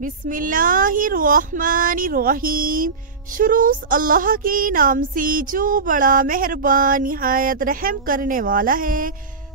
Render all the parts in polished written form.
बिस्मिल्लाहिर्रहमानिर्रहीम। शुरू अल्लाह के नाम से जो बड़ा मेहरबान निहायत रहम करने वाला है।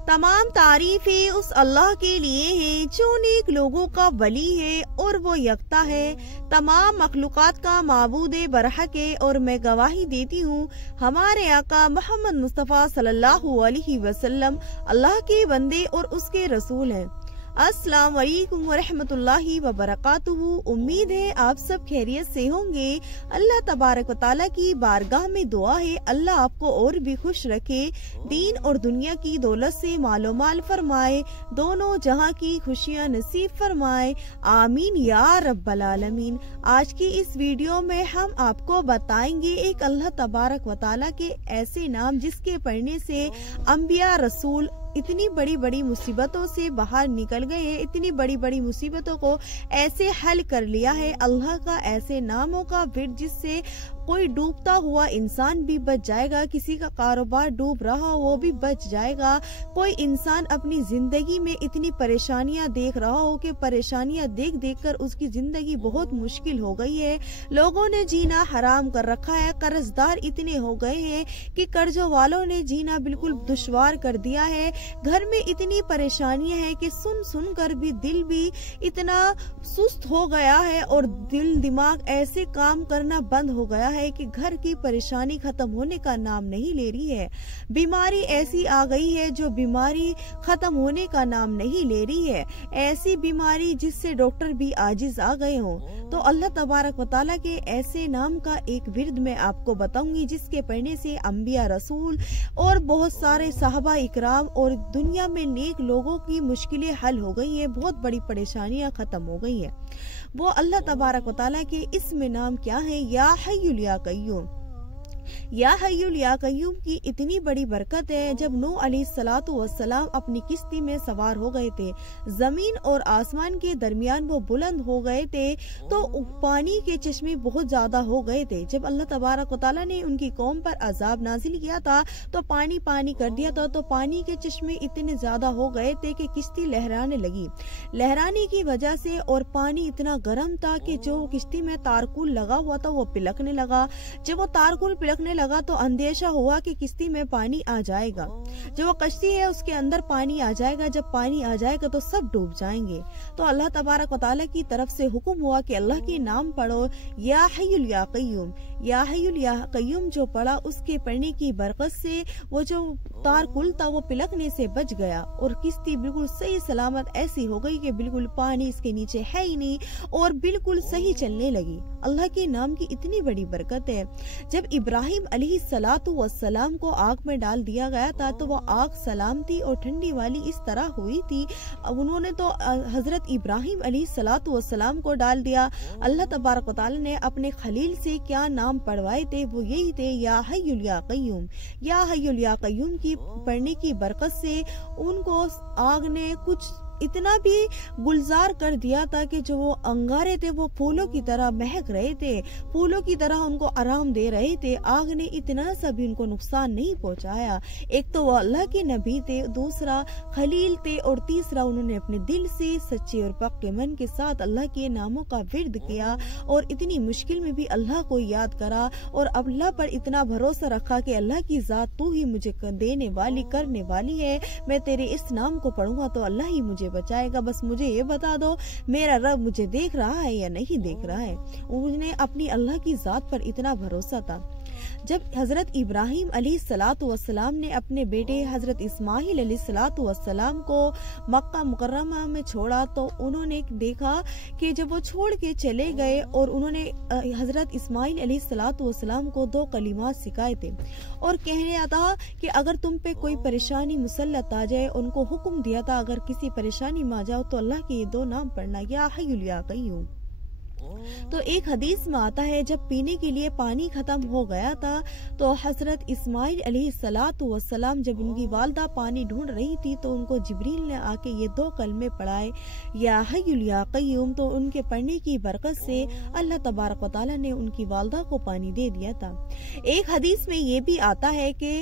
तमाम तारीफें उस अल्लाह के लिए हैं जो नेक लोगों का वली है और वो यकता है, तमाम मखलूकात का माबूद बरहक है। और मैं गवाही देती हूँ हमारे आका मोहम्मद मुस्तफ़ा सल्लल्लाहु अलैहि वसल्लम अल्लाह के बंदे और उसके रसूल हैं। अस्सलाम वालेकुम वरहमतुल्लाहि वबरकातुहू। उम्मीद है आप सब खैरियत से होंगे। अल्लाह तबारक व तआला की बारगाह में दुआ है अल्लाह आपको और भी खुश रखे, दीन और दुनिया की दौलत से मालो माल फरमाए, दोनों जहां की खुशियां नसीब फरमाए, आमीन या रब्बल आलमीन। आज की इस वीडियो में हम आपको बताएंगे एक अल्लाह तबारक व तआला के ऐसे नाम जिसके पढ़ने से अंबिया रसूल इतनी बड़ी बड़ी मुसीबतों से बाहर निकल गए हैं, इतनी बड़ी बड़ी मुसीबतों को ऐसे हल कर लिया है। अल्लाह का ऐसे नामों का विर्द जिससे कोई डूबता हुआ इंसान भी बच जाएगा, किसी का कारोबार डूब रहा हो वो भी बच जाएगा। कोई इंसान अपनी जिंदगी में इतनी परेशानियां देख रहा हो कि परेशानियां देख देख कर उसकी जिंदगी बहुत मुश्किल हो गई है, लोगों ने जीना हराम कर रखा है, कर्जदार इतने हो गए हैं कि कर्जों वालों ने जीना बिल्कुल दुश्वार कर दिया है, घर में इतनी परेशानियां हैं कि सुन सुन कर भी दिल भी इतना सुस्त हो गया है और दिल दिमाग ऐसे काम करना बंद हो गया है कि घर की परेशानी खत्म होने का नाम नहीं ले रही है। बीमारी ऐसी आ गई है जो बीमारी खत्म होने का नाम नहीं ले रही है, ऐसी बीमारी जिससे डॉक्टर भी आजिज आ गए हों। तो अल्लाह तबारक व तआला के ऐसे नाम का एक विर्द मैं आपको बताऊंगी जिसके पढ़ने से अंबिया रसूल और बहुत सारे साहबा इकराम और दुनिया में नेक लोगों की मुश्किलें हल हो गई हैं, बहुत बड़ी परेशानियां खत्म हो गई हैं। वो अल्लाह तबारक व तआला के इसमें नाम क्या है? या हय्युल या कय्यूम। या हय्युल या कय्यूम की इतनी बड़ी बरकत है। जब नूह अलैहिस्सलातु वस्सलाम अपनी किश्ती में सवार हो गए थे, जमीन और आसमान के दरमियान वो बुलंद हो गए थे तो पानी के चश्मे बहुत ज्यादा हो गए थे। जब अल्लाह तबारक व तआला ने उनकी कौम पर अजाब नाजिल किया था तो पानी पानी कर दिया था, तो पानी के चश्मे इतने ज्यादा हो गए थे कि किश्ती लहराने लगी। लहराने की वजह से और पानी इतना गर्म था कि जो किश्ती में तारकुल लगा हुआ था वो पिलकने लगा। जब वो तारकुल पिलकने लगा तो अंदेशा हुआ कि किश्ती में पानी आ जाएगा, जो वो कश्ती है उसके अंदर पानी आ जाएगा, जब पानी आ जाएगा तो सब डूब जाएंगे। तो अल्लाह तबारक व तआला की तरफ से हुक्म हुआ कि अल्लाह के नाम पढ़ो, या हय्युल या कय्यूम। या हय्युल या कय्यूम जो पढ़ा उसके पढ़ने की बरकत से वो जो तारकुल था वो पिलकने से बच गया और किश्ती बिल्कुल सही सलामत ऐसी हो गई कि बिल्कुल पानी इसके नीचे है ही नहीं और बिल्कुल सही चलने लगी। अल्लाह के नाम की इतनी बड़ी बरकत है। जब इब्राहिम अलैहिस्सलातु वस्सलाम को आग में डाल दिया गया था तो वो आग सलाम थी और ठंडी वाली इस तरह हुई थी। अब उन्होंने तो हजरत इब्राहिम अलैहिस्सलातु वस्सलाम को डाल दिया। अल्लाह तबारक व तआला ने अपने खलील से क्या नाम पढ़वाए थे वो यही थे, या हय्युल या कय्यूम। या हय्युल या कय्यूम की पढ़ने की बरकत से उनको आग ने कुछ इतना भी गुलजार कर दिया था कि जो वो अंगारे थे वो फूलों की तरह महक रहे थे, फूलों की तरह उनको आराम दे रहे थे। आग ने इतना सा भी उनको नुकसान नहीं पहुंचाया। एक तो वो अल्लाह के नबी थे, दूसरा खलील थे और तीसरा उन्होंने अपने दिल से सच्चे और पक्के मन के साथ अल्लाह के नामों का विर्द किया और इतनी मुश्किल में भी अल्लाह को याद करा और अल्लाह पर इतना भरोसा रखा कि अल्लाह की जात तू ही मुझे देने वाली करने वाली है, मैं तेरे इस नाम को पढ़ूंगा तो अल्लाह ही मुझे बचाएगा, बस मुझे ये बता दो मेरा रब मुझे देख रहा है या नहीं देख रहा है। उन्हें अपनी अल्लाह की जात पर इतना भरोसा था। जब हजरत इब्राहिम अलैहिस्सलातु वस्सलाम ने अपने बेटे हजरत इस्माइल अलैहिस्सलातु वस्सलाम को मक्का मुकर्रमा में छोड़ा तो उन्होंने देखा कि जब वो छोड़ के चले गए और उन्होंने हजरत इस्माइल अलैहिस्सलातु वस्सलाम को 2 कलिमात सिखाए थे और कहने था कि अगर तुम पे कोई परेशानी मुसल्लत आ जाए, उनको हुक्म दिया था अगर किसी परेशानी में आ जाओ तो अल्लाह के ये 2 नाम पढ़ना, या हय्युल या कय्यूम। تو ایک حدیث میں آتا ہے جب پینے کے لیے پانی ختم ہو گیا تھا تو حضرت اسماعیل علیہ السلام جب ان کی والدہ پانی ڈھونڈ رہی تھی تو ان کو جبریل نے آ کے یہ 2 کلمے پڑھائے یا حی یا قیوم، تو ان کے پڑھنے کی برکت سے اللہ تبارک و تعالیٰ نے ان کی والدہ کو پانی دے دیا تھا۔ ایک حدیث میں یہ بھی آتا ہے کہ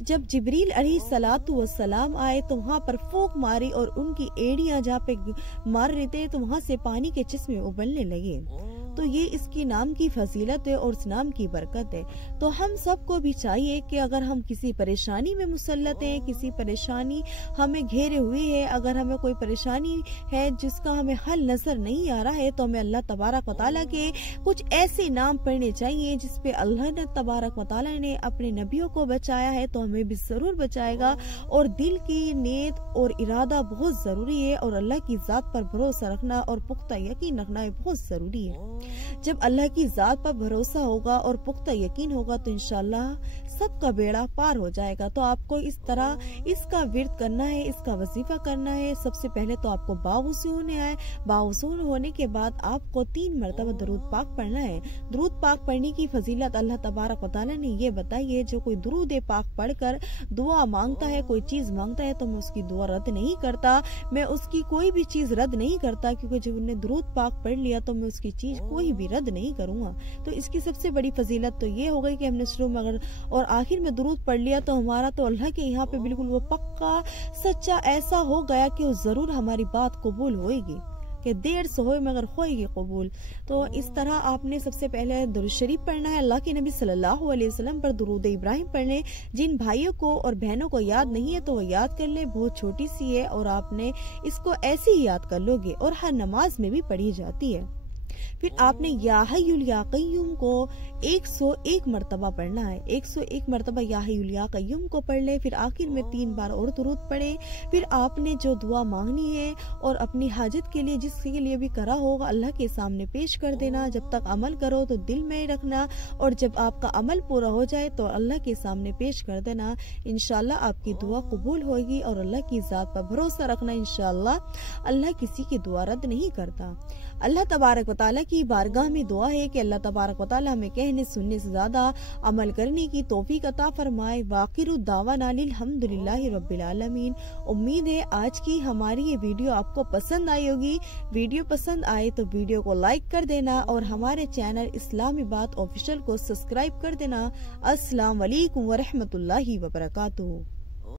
جب جبریل علیہ السلام آئے تو وہاں پر پھونک ماری اور ان کی ایڑیاں جہاں پہ مار رہے تھے تو وہاں سے پانی کے چشمے ابلنے لگے۔ تو یہ اس کی نام کی فضیلت ہے اور اس نام کی برکت ہے۔ تو ہم سب کو بھی چاہیے کہ اگر ہم کسی پریشانی میں مسلط ہیں، کسی پریشانی ہمیں گھیرے ہوئی ہے، اگر ہمیں کوئی پریشانی ہے جس کا ہمیں حل نظر نہیں آ رہا ہے، تو ہمیں اللہ تبارک و تعالیٰ کے کچھ ایسے نام پڑھنے چاہیے جس پہ اللہ نے تبارک و تعالیٰ نے اپنے نبیوں کو بچایا ہے، تو ہمیں بھی ضرور بچائے گا۔ اور دل کی نیت اور ارادہ بہت ضروری ہے، اور اللہ کی ذات پر بھروسہ رکھنا اور پختہ یقین رکھنا بہت ضروری ہے۔ جب اللہ کی ذات پر بھروسہ ہوگا اور پختہ یقین ہوگا تو انشاءاللہ سب کا بیڑا پار ہو جائے گا۔ تو آپ کو اس طرح اس کا ورد کرنا ہے، اس کا وظیفہ کرنا ہے۔ سب سے پہلے تو آپ کو باوضو ہونے کے بعد آپ کو 3 مرتبہ درود پاک پڑھنا ہے۔ درود پاک پڑھنے کی فضیلت اللہ تبارک و تعالیٰ نے یہ بتائی ہے، جو کوئی درود پاک پڑھ کر دعا مانگتا ہے، کوئی چیز مانگتا ہے، تو میں اس کی دعا رد نہیں کرتا، میں اس کی کوئی بھی چیز رد نہیں کرتا، کیونکہ جب انہیں درود پاک پڑھ لیا تو میں اس کی چیز کوئی بھی رد نہیں کروں گا۔ تو اس کی سب سے بڑی فضیلت تو یہ ہو گئی کہ ہم نے شروع میں اور آخر میں درود پڑھ لیا تو ہمارا تو اللہ کے یہاں پہ بالکل وہ پکا سچا ایسا ہو گیا کہ وہ ضرور ہماری بات قبول ہوئے گی، کہ دیر سے ہوئے مگر ہوئے گی قبول۔ تو اس طرح آپ نے سب سے پہلے درود شریف پڑھنا ہے، اللہ کے نبی صلی اللہ علیہ وسلم پر درود ابراہیم پڑھنے۔ جن بھائیوں کو اور بہنوں کو یاد نہیں ہے تو وہ یاد کر لیں، بہت چھوٹی سی ہے اور آپ نے اس کو ایسے ہی یاد کر لو گے، اور ہر نماز میں بھی پڑھی جاتی ہے۔ پھر آپ نے یا حی یا قیوم کو 101 مرتبہ پڑھنا ہے، 101 مرتبہ یا حی یا قیوم کو پڑھ لے، پھر آخر میں 3 بار اور درود پڑھے۔ پھر آپ نے جو دعا مانگنی ہے اور اپنی حاجت کے لیے جس کے لیے بھی کرا ہوگا اللہ کے سامنے پیش کر دینا۔ جب تک عمل کرو تو دل میں رکھنا، اور جب آپ کا عمل پورا ہو جائے تو اللہ کے سامنے پیش کر دینا۔ انشاءاللہ آپ کی دعا قبول ہوگی، اور اللہ کی ذات پر بھروسہ رکھنا، انشاءاللہ اللہ کسی کی دعا رد نہیں کرتا۔ اللہ تبارک و تعالیٰ کی بارگاہ میں دعا ہے کہ اللہ تبارک و تعالیٰ ہمیں کہنے سننے سے زیادہ عمل کرنے کی توفیق عطا فرمائے۔ وآخر دعوانا الحمدللہ رب العالمین۔ امید ہے آج کی ہماری یہ ویڈیو آپ کو پسند آئی ہوگی۔ ویڈیو پسند آئے تو ویڈیو کو لائک کر دینا، اور ہمارے چینل اسلامی بات آفیشیل کو سبسکرائب کر دینا۔ السلام علیکم ورحمۃ اللہ وبرکاتہ۔